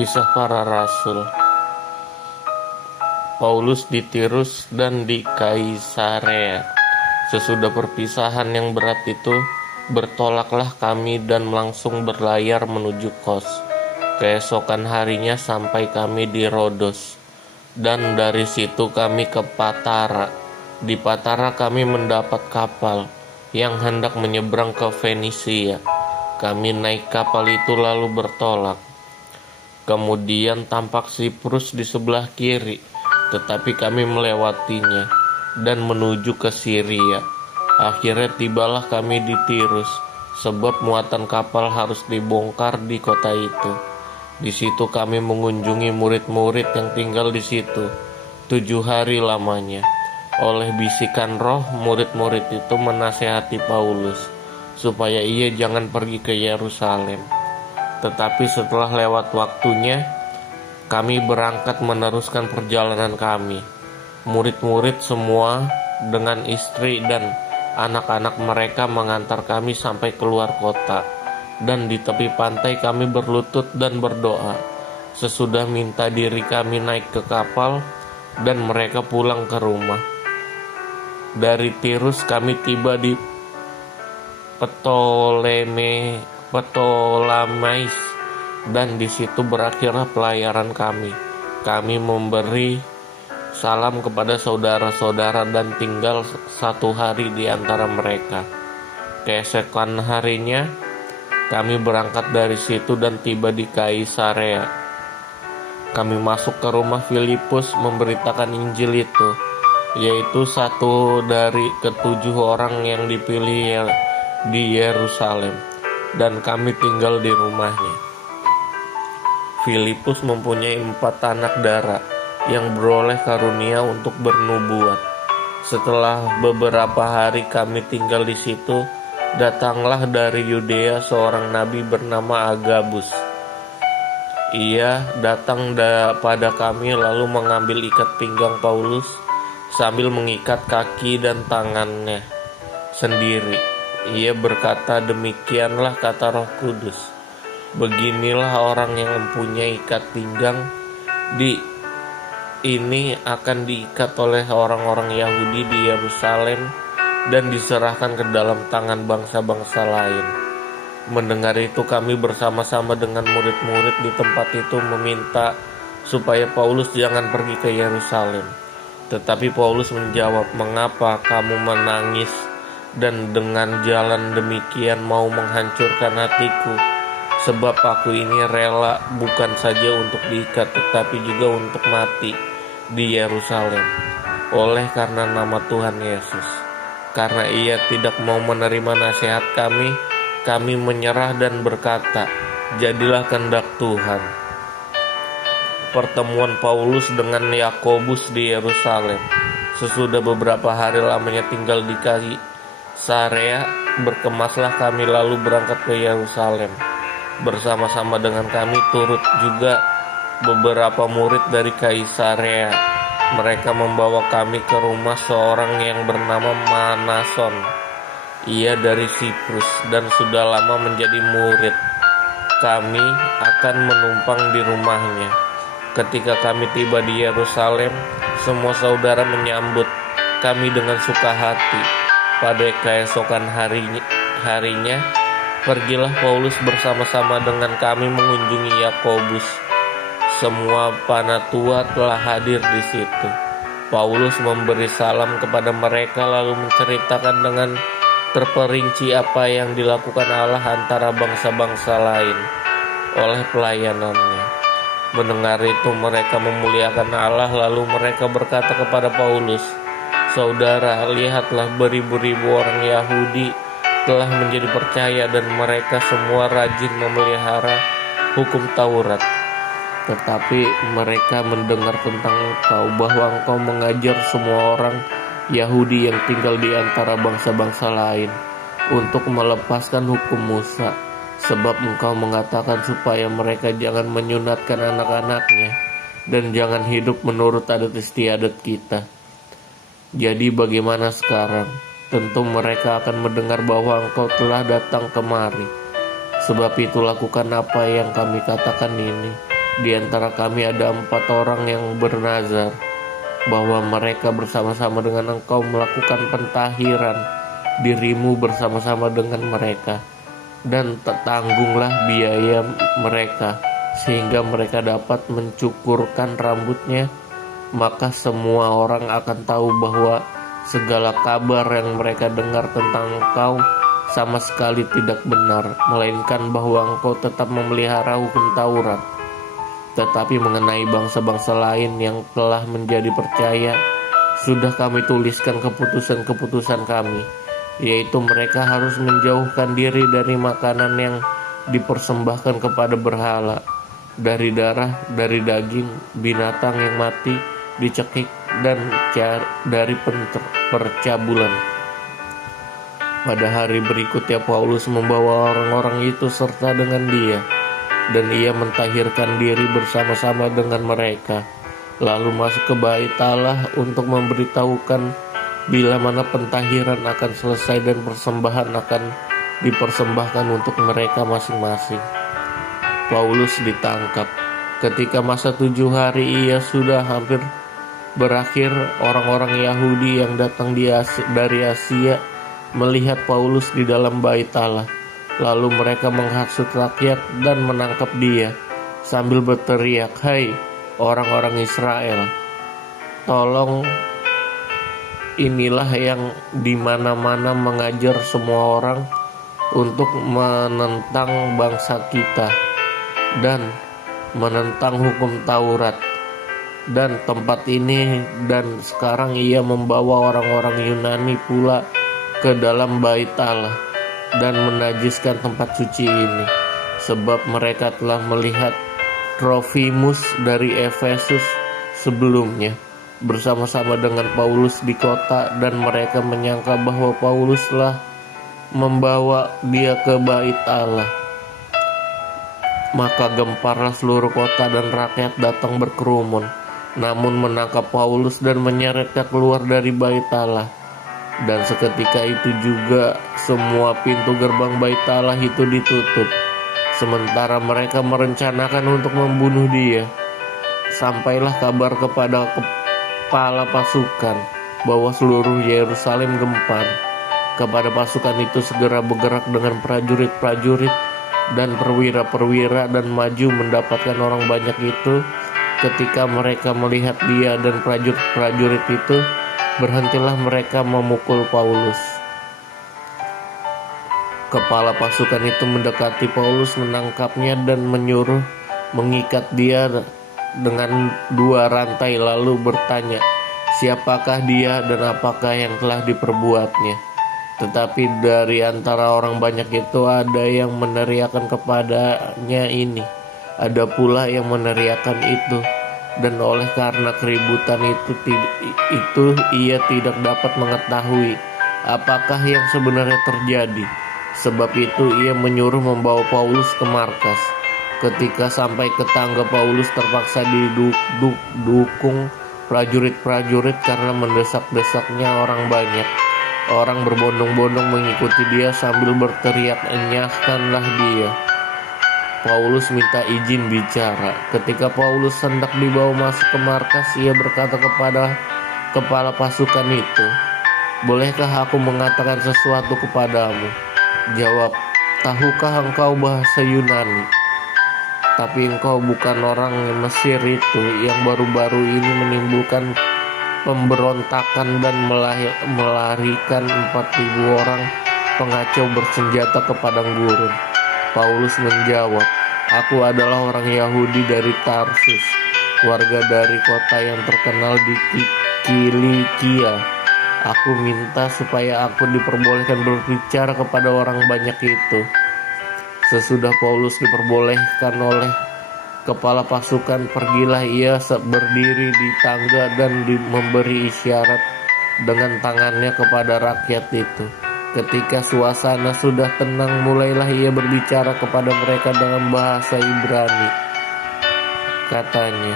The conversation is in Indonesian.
Kisah para Rasul. Paulus di Tirus dan di Kaisarea. Sesudah perpisahan yang berat itu, bertolaklah kami dan langsung berlayar menuju Kos. Keesokan harinya sampai kami di Rodos, dan dari situ kami ke Patara. Di Patara kami mendapat kapal yang hendak menyeberang ke Fenisia. Kami naik kapal itu lalu bertolak. Kemudian tampak Siprus di sebelah kiri, tetapi kami melewatinya dan menuju ke Syria. Akhirnya tibalah kami di Tirus, sebab muatan kapal harus dibongkar di kota itu. Di situ kami mengunjungi murid-murid yang tinggal di situ 7 hari lamanya. Oleh bisikan roh, murid-murid itu menasehati Paulus supaya ia jangan pergi ke Yerusalem. Tetapi setelah lewat waktunya, kami berangkat meneruskan perjalanan kami. Murid-murid semua dengan istri dan anak-anak mereka mengantar kami sampai keluar kota. Dan di tepi pantai kami berlutut dan berdoa. Sesudah minta diri kami naik ke kapal dan mereka pulang ke rumah. Dari Tirus kami tiba di Ptolemais, dan di situ berakhirlah pelayaran kami. Kami memberi salam kepada saudara-saudara dan tinggal 1 hari di antara mereka. Keesokan harinya kami berangkat dari situ dan tiba di Kaisarea. Kami masuk ke rumah Filipus memberitakan Injil itu, yaitu satu dari ke-7 orang yang dipilih di Yerusalem, dan kami tinggal di rumahnya. Filipus mempunyai 4 anak darah yang beroleh karunia untuk bernubuat. Setelah beberapa hari kami tinggal di situ, datanglah dari Yudea seorang nabi bernama Agabus. Ia datang pada kami lalu mengambil ikat pinggang Paulus sambil mengikat kaki dan tangannya sendiri. Ia berkata, "Demikianlah kata Roh Kudus, beginilah orang yang mempunyai ikat pinggang ini akan diikat oleh orang-orang Yahudi di Yerusalem dan diserahkan ke dalam tangan bangsa-bangsa lain." Mendengar itu kami bersama-sama dengan murid-murid di tempat itu meminta supaya Paulus jangan pergi ke Yerusalem. Tetapi Paulus menjawab, "Mengapa kamu menangis dan dengan jalan demikian mau menghancurkan hatiku? Sebab aku ini rela bukan saja untuk diikat tetapi juga untuk mati di Yerusalem oleh karena nama Tuhan Yesus." Karena ia tidak mau menerima nasihat kami menyerah dan berkata, "Jadilah kehendak Tuhan." Pertemuan Paulus dengan Yakobus di Yerusalem. Sesudah beberapa hari lamanya tinggal di Kaisarea, berkemaslah kami lalu berangkat ke Yerusalem. Bersama-sama dengan kami turut juga beberapa murid dari Kaisarea. Mereka membawa kami ke rumah seorang yang bernama Manason. Ia dari Siprus dan sudah lama menjadi murid. Kami akan menumpang di rumahnya. Ketika kami tiba di Yerusalem, semua saudara menyambut kami dengan suka hati. Pada keesokan harinya, pergilah Paulus bersama-sama dengan kami mengunjungi Yakobus. Semua panatua telah hadir di situ. Paulus memberi salam kepada mereka lalu menceritakan dengan terperinci apa yang dilakukan Allah antara bangsa-bangsa lain oleh pelayanannya. Mendengar itu mereka memuliakan Allah, lalu mereka berkata kepada Paulus, "Saudara, lihatlah beribu-ribu orang Yahudi telah menjadi percaya dan mereka semua rajin memelihara hukum Taurat. Tetapi mereka mendengar tentang engkau, bahwa engkau mengajar semua orang Yahudi yang tinggal di antara bangsa-bangsa lain untuk melepaskan hukum Musa, sebab engkau mengatakan supaya mereka jangan menyunatkan anak-anaknya dan jangan hidup menurut adat istiadat kita. Jadi bagaimana sekarang? Tentu mereka akan mendengar bahwa engkau telah datang kemari. Sebab itu lakukan apa yang kami katakan ini, Di antara kami ada 4 orang yang bernazar bahwa mereka bersama-sama dengan engkau melakukan pentahiran dirimu bersama-sama dengan mereka, dan tanggunglah biaya mereka sehingga mereka dapat mencukurkan rambutnya. Maka semua orang akan tahu bahwa segala kabar yang mereka dengar tentang engkau sama sekali tidak benar, melainkan bahwa engkau tetap memelihara hukum Taurat. Tetapi mengenai bangsa-bangsa lain yang telah menjadi percaya, sudah kami tuliskan keputusan-keputusan kami, yaitu mereka harus menjauhkan diri dari makanan yang dipersembahkan kepada berhala, dari darah, dari daging, binatang yang mati, dicekik, dan dari percabulan. Pada hari berikutnya Paulus membawa orang-orang itu serta dengan dia, dan ia mentahirkan diri bersama-sama dengan mereka, lalu masuk ke bait Allah untuk memberitahukan bila mana pentahiran akan selesai dan persembahan akan dipersembahkan untuk mereka masing-masing. Paulus ditangkap. Ketika masa 7 hari ia sudah hampir berakhir, orang-orang Yahudi yang datang dari Asia melihat Paulus di dalam bait Allah. Lalu mereka menghasut rakyat dan menangkap dia sambil berteriak, "Hai orang-orang Israel, tolong, inilah yang dimana-mana mengajar semua orang untuk menentang bangsa kita dan menentang hukum Taurat dan tempat ini, dan sekarang ia membawa orang-orang Yunani pula ke dalam bait Allah dan menajiskan tempat suci ini, sebab mereka telah melihat Trofimus dari Efesus sebelumnya bersama-sama dengan Paulus di kota, dan mereka menyangka bahwa Paulus telah membawa dia ke bait Allah. Maka gemparlah seluruh kota dan rakyat datang berkerumun, namun menangkap Paulus dan menyeretnya keluar dari bait Allah. Dan seketika itu juga semua pintu gerbang bait Allah itu ditutup, sementara mereka merencanakan untuk membunuh dia. Sampailah kabar kepada kepala pasukan bahwa seluruh Yerusalem gempar. Kepada pasukan itu segera bergerak dengan prajurit-prajurit dan perwira-perwira dan maju mendapatkan orang banyak itu. Ketika mereka melihat dia dan prajurit-prajurit itu, berhentilah mereka memukul Paulus. Kepala pasukan itu mendekati Paulus, menangkapnya dan menyuruh mengikat dia dengan 2 rantai, lalu bertanya, siapakah dia dan apakah yang telah diperbuatnya. Tetapi dari antara orang banyak itu ada yang meneriakkan kepadanya ini, ada pula yang meneriakkan itu, dan oleh karena keributan itu ia tidak dapat mengetahui apakah yang sebenarnya terjadi. Sebab itu ia menyuruh membawa Paulus ke markas. Ketika sampai ke tangga, Paulus terpaksa didukung prajurit-prajurit karena mendesak-desaknya orang banyak. Orang berbondong-bondong mengikuti dia sambil berteriak, "Enyahkanlah dia." Paulus minta izin bicara. Ketika Paulus hendak dibawa masuk ke markas, ia berkata kepada kepala pasukan itu, "Bolehkah aku mengatakan sesuatu kepadamu?" Jawab, "Tahukah engkau bahasa Yunani? Tapi engkau bukan orang Mesir itu yang baru-baru ini menimbulkan pemberontakan dan melarikan 4.000 orang pengacau bersenjata ke padang gurun?" Paulus menjawab, "Aku adalah orang Yahudi dari Tarsus, warga dari kota yang terkenal di Kilikia. Aku minta supaya aku diperbolehkan berbicara kepada orang banyak itu." Sesudah Paulus diperbolehkan oleh kepala pasukan, pergilah ia berdiri di tangga dan memberi isyarat dengan tangannya kepada rakyat itu. Ketika suasana sudah tenang, mulailah ia berbicara kepada mereka dalam bahasa Ibrani. Katanya,